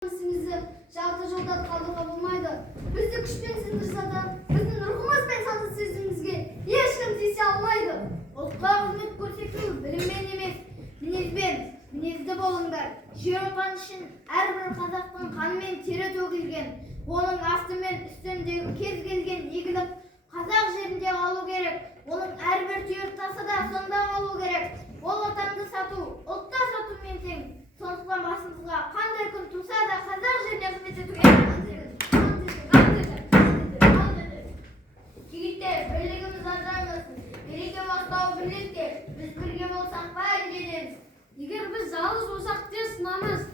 Simizni жарты жолда қалдыруға болмайды. Бізді күшпен сындырса да, біздің рухымыз бен сана сезімімізге ешкім тиісе алмайды. Ұлтқа қызмет көрсету біліммен емес, мінезбен, мінезді болыңдар. Жер отан үшін әрбір қазақтың қанымен тері төгілген, оның асты мен үстіндегі кез келген егіліп, қазақ жерінде қалу керек. Оның әрбір түйір тасы да сонда қалу керек. Ол отанды сату, ұлтта сатумен тең. Сондықтан басымызға қандай күн туса да қазақ жеріне қызмет етуге жігіттер, бірлігіміз ажырамасын. Береке мақтау бірлікте, біз бірге болсақ бәрі жетеміз. Егер біз жалғыз болсақ те сынамыз.